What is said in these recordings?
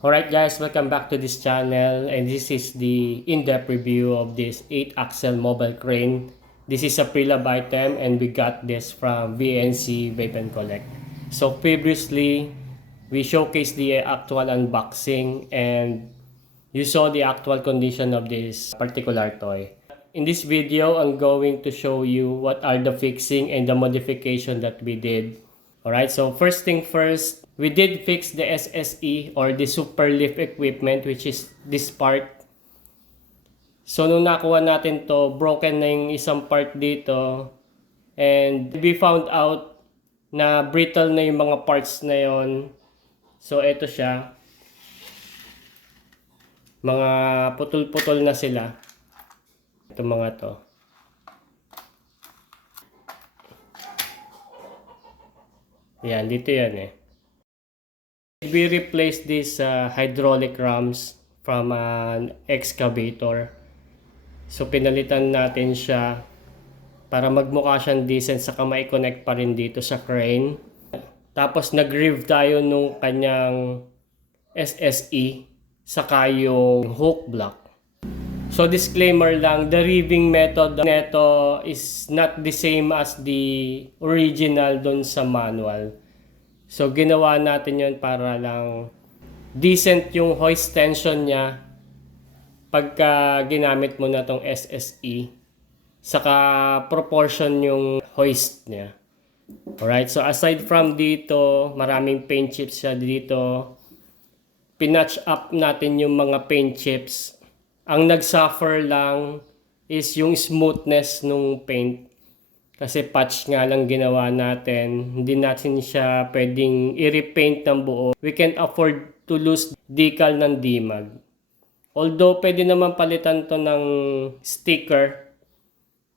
Alright guys, welcome back to this channel, and this is the in-depth review of this 8-axle mobile crane. This is a pre-lab item and we got this from VNC Vape and Collect. So previously, we showcased the actual unboxing and you saw the actual condition of this particular toy. In this video, I'm going to show you what are the fixing and the modification that we did. Alright, so first thing first, we did fix the SSE or the super lift equipment, which is this part. So nung nakuha natin to, broken na yung isang part dito. And we found out na brittle na yung mga parts na yon. So ito siya. Mga putol-putol na sila. Ito mga to. Yan, dito yan eh. We replaced these hydraulic rams from an excavator. So pinalitan natin siya para magmukha siyang decent, saka mai-connect pa rin dito sa crane. Tapos nag-rev tayo nung kanyang SSE saka yung hook block. So disclaimer lang, the reeving method neto is not the same as the original dun sa manual. So ginawa natin yun para lang decent yung hoist tension niya pagka ginamit mo na tong SSE, saka proportion yung hoist niya. Alright, so aside from dito, maraming paint chips siya dito. Pinatch up natin yung mga paint chips. Ang nagsuffer lang is yung smoothness nung paint. Kasi patch nga lang ginawa natin. Hindi natin siya pwedeng i-repaint ng buo. We can't afford to lose decal ng DMAG. Although pwede naman palitan to ng sticker,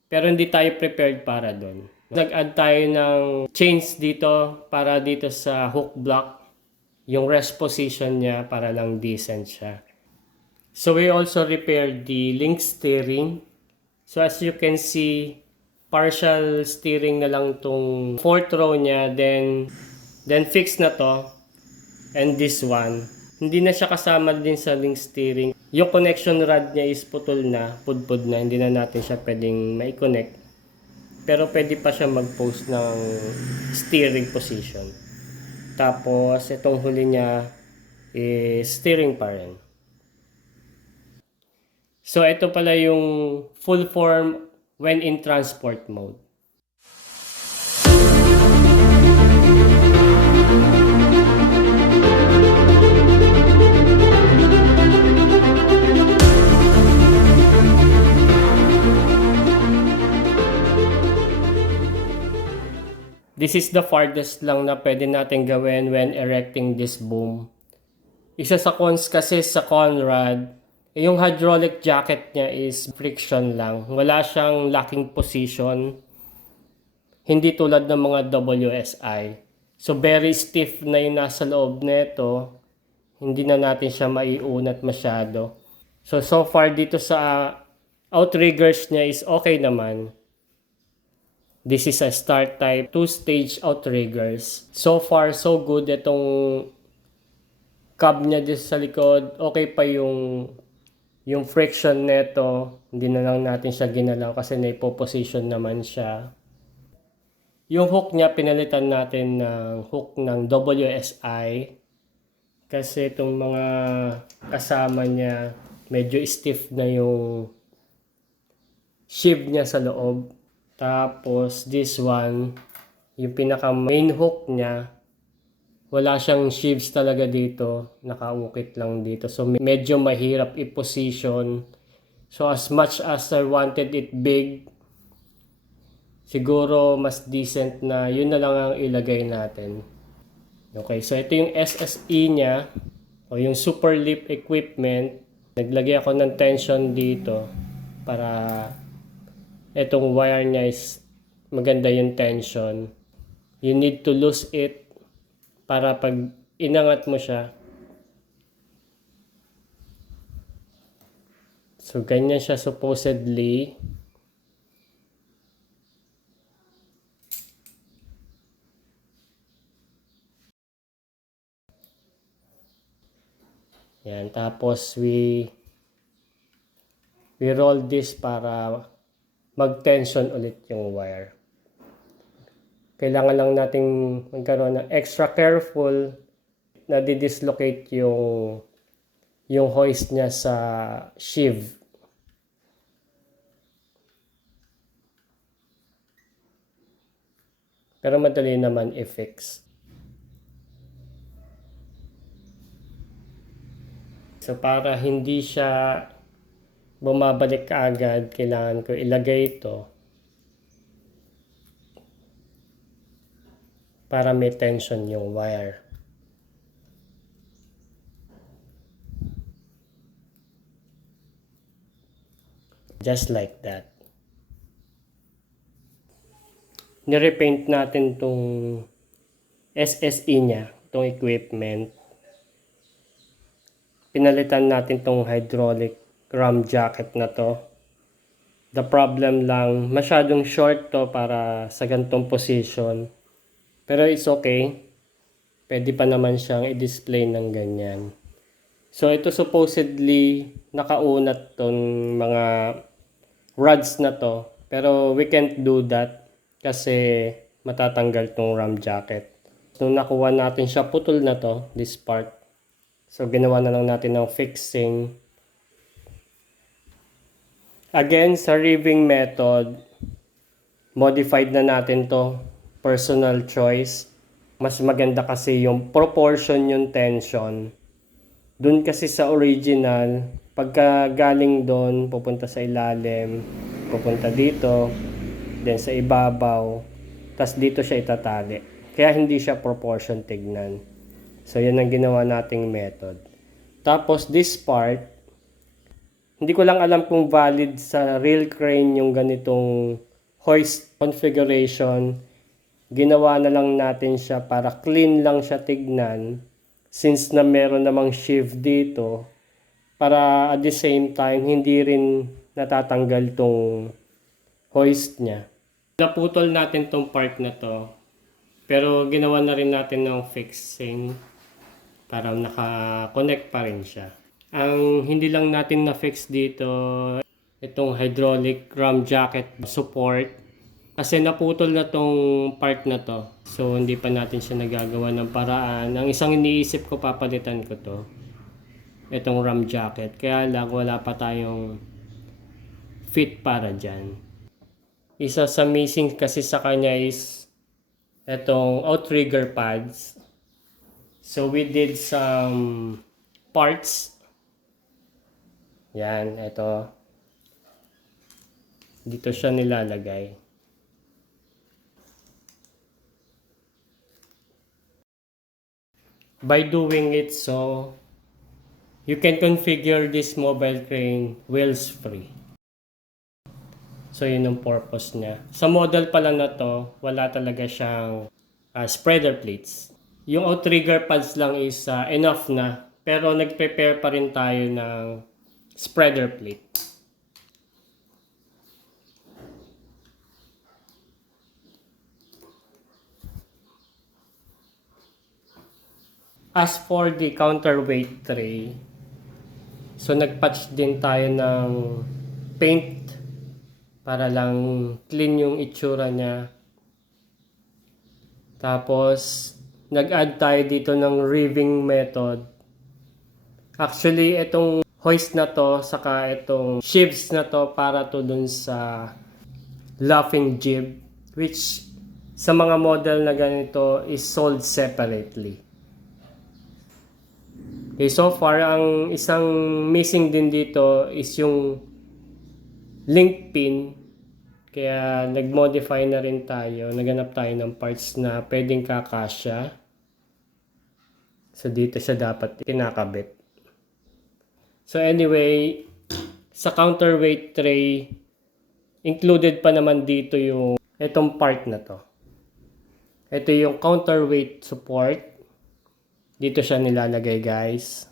pero hindi tayo prepared para doon. Nag-add tayo ng chains dito para dito sa hook block. Yung rest position niya para lang decent siya. So we also repaired the link steering. So as you can see, partial steering na lang tong fourth row niya, then fix na to. And this one, hindi na siya kasama din sa link steering. Yung connection rod niya is putol na, pudpud na, hindi na natin siya pwedeng mai-connect. Pero pwede pa siya mag-post ng steering position. Tapos itong huli niya is steering pa rin. So ito pala yung full form when in transport mode. This is the farthest lang na pwede natin gawin when erecting this boom. Isa sa cons kasi sa Conrad, yung hydraulic jacket niya is friction lang. Wala siyang locking position. Hindi tulad ng mga WSI. So very stiff na yung nasa loob nito. Hindi na natin siya maiunat masyado. So far dito sa outriggers niya is okay naman. This is a start type 2-stage outriggers. So far so good. Itong cab niya dito sa likod, okay pa yung friction neto. Hindi na lang natin siya ginalaw kasi naipo-position naman siya. Yung hook niya, pinalitan natin ng hook ng WSI kasi itong mga kasama niya medyo stiff na yung sheave niya sa loob. Tapos this one, yung pinaka main hook niya, wala siyang sheaves talaga dito, nakaukit lang dito. So medyo mahirap i-position. So as much as I wanted it big, siguro mas decent na yun na lang ang ilagay natin. Okay, so ito yung SSE niya o yung super lift equipment. Naglagay ako ng tension dito para itong wire niya is maganda yung tension. You need to lose it para pag inangat mo siya. So ganyan siya supposedly. Yan, tapos we roll this para mag-tension ulit yung wire. Kailangan lang nating magkaroon ng extra careful na di-dislocate yung hoist niya sa sheave. Pero madali naman i-fix. So para hindi siya bumabalik kaagad, kailangan ko ilagay ito para may tension yung wire. Just like that. Nirepaint natin tong SSE niya, tong equipment. Pinalitan natin tong hydraulic ram jacket na to. The problem lang, masyadong short to para sa ganitong position. Pero it's okay. Pwede pa naman siyang i-display ng ganyan. So ito supposedly nakaunat tong mga rods na to. Pero we can't do that kasi matatanggal tong ram jacket. Nung nakuha natin siya, putol na to, this part. So ginawa na lang natin ng fixing. Again, sa reeving method, modified na natin to. Personal choice. Mas maganda kasi yung proportion yung tension. Doon kasi sa original, pagka galing doon, pupunta sa ilalim, pupunta dito, then sa ibabaw, tas dito siya itatali. Kaya hindi siya proportion tignan. So yan ang ginawa nating method. Tapos this part, hindi ko lang alam kung valid sa real crane yung ganitong hoist configuration. Ginawa na lang natin siya para clean lang siya tignan. Since na meron namang sheave dito, para at the same time hindi rin natatanggal tong hoist niya. Naputol natin tong part na to, pero ginawa na rin natin ng fixing para naka-connect pa rin siya. Ang hindi lang natin na-fix dito, itong hydraulic ram jacket support, kasi naputol na tong part na to. So hindi pa natin siya nagagawa ng paraan. Ang isang iniisip ko, papalitan ko to, itong ram jacket. Kaya lang wala pa tayong fit para dyan. Isa sa missing kasi sa kanya is itong outrigger pads. So we did some parts. Yan, ito. Dito siya nilalagay. By doing it so, you can configure this mobile crane wheels free. So yun ang purpose niya. Sa model pala na to, wala talaga siyang spreader plates. Yung outrigger pads lang is enough na. Pero nag-prepare pa rin tayo ng spreader plate. As for the counterweight tray, so nagpatch din tayo ng paint para lang clean yung itsura niya. Tapos nag-add tayo dito ng reeving method. Actually, itong hoist na to, saka itong sheaves na to, para to dun sa laughing jib, which sa mga model na ganito is sold separately. Okay, so far, ang isang missing din dito is yung link pin. Kaya nag-modify na rin tayo. Naghanap tayo ng parts na pwedeng kakasya. So dito siya dapat kinakabit. So anyway, sa counterweight tray, included pa naman dito yung itong part na to. Ito yung counterweight support. Dito siya nilalagay, guys.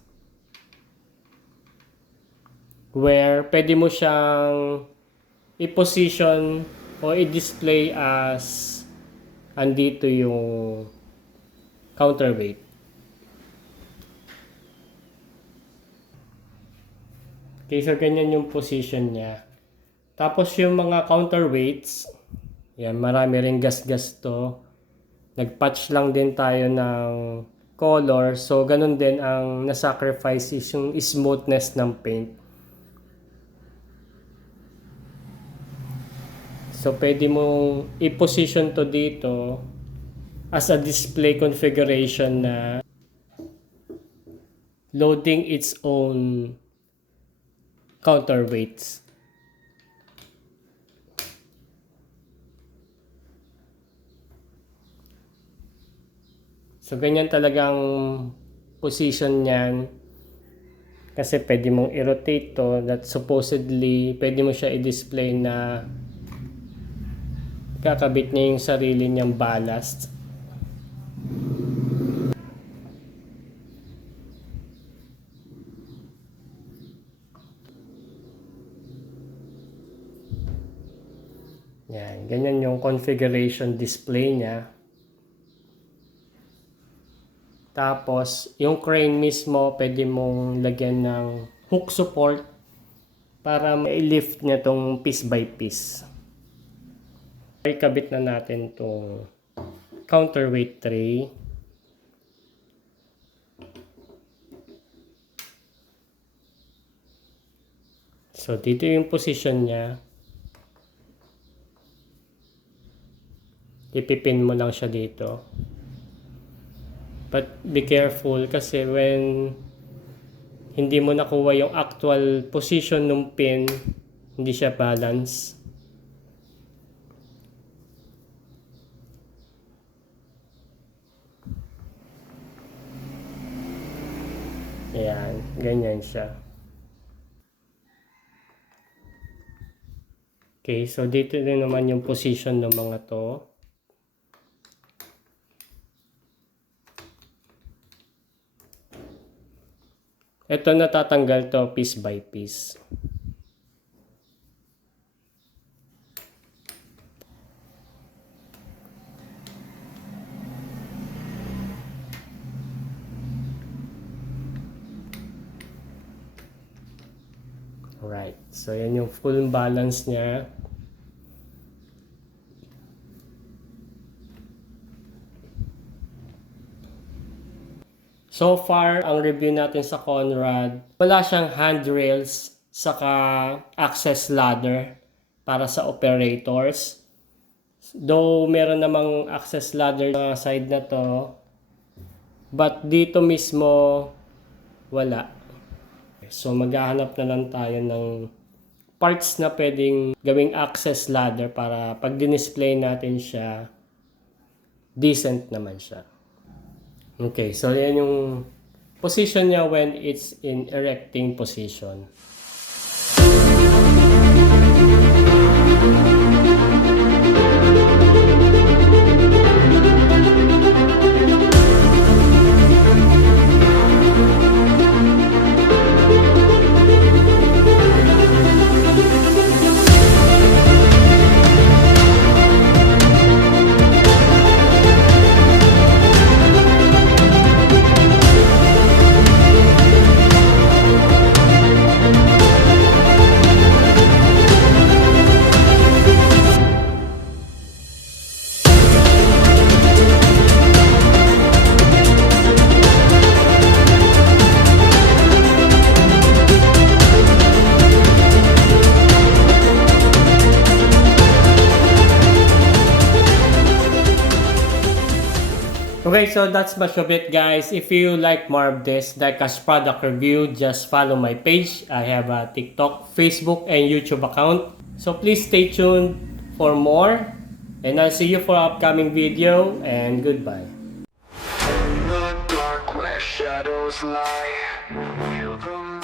Where pwede mo siyang i-position o i-display as andito yung counterweight. Okay, so ganyan yung position niya. Tapos yung mga counterweights, yan, marami rin gas-gas to. Nag-patch lang din tayo ng color. So, ganun din ang nasacrifice is yung smoothness ng paint. So, pwede mong i-position to dito as a display configuration na loading its own counterweights. So, ganyan talagang position niyan. Kasi pwede mong i-rotate to that supposedly pwede mo siya i-display na kakabit niya yung sarili niyang ballast. Yan, ganyan yung configuration display niya. Tapos, yung crane mismo, pwede mong lagyan ng hook support para ma-lift niya tong piece by piece. Ikabit na natin tong counterweight tray. So, dito yung position niya. Ipipin mo lang siya dito. But be careful kasi when hindi mo nakuha yung actual position ng pin, hindi siya balance. Ayan, ganyan siya. Okay, so dito din naman yung position ng mga to. Ito natatanggal to piece by piece. Alright, so yan yung full balance niya. So far, ang review natin sa Conrad, wala siyang handrails saka access ladder para sa operators. Though meron namang access ladder sa side na to, but dito mismo wala. So maghahanap na lang tayo ng parts na pwedeng gawing access ladder para pag display natin siya, decent naman siya. Okay, so yan yung position niya when it's in erecting position. Okay, so that's much of it, guys. If you like more of this diecast product review, just follow my page. I have a TikTok, Facebook, and YouTube account. So please stay tuned for more. And I'll see you for upcoming video. And goodbye. In the dark where shadows lie, feel the